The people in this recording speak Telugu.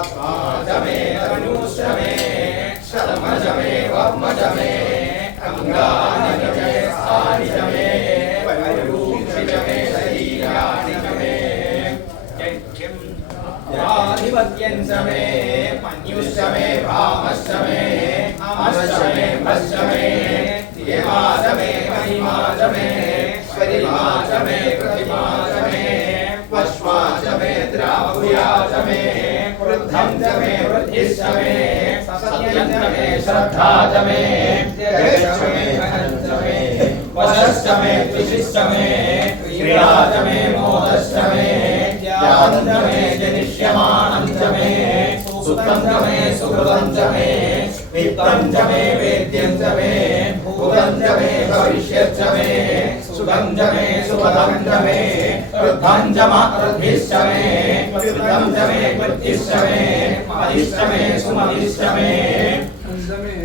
ఆత్మాజమే అనుషమే శర్మజమే వర్మజమే అంగానజమే సానిజమే పరిరూపిజమే శరీరానిజమే ఆధిపత్యంజమే పన్యుషమే భామశ్చమే అమశ్చమే భశ్చమే దేవాజమే మహిమాజమే పరిమాజమే वृद्धं च मे वृद्धिश्च मे सत्यं च मे श्रद्धा च मे जयश्च मे धनं च मे वशश्च मे जनिष्यमाणं च मे सुतं च वित्तं च वेद्यं च च मे भविष्यत् च मे सुखं च मे सुपदं च मे वृद्धं च महृद्भिश्च मे वृद्धं च मे कृत्तिश्च मे मदिश्च मे सुमदिश्च मे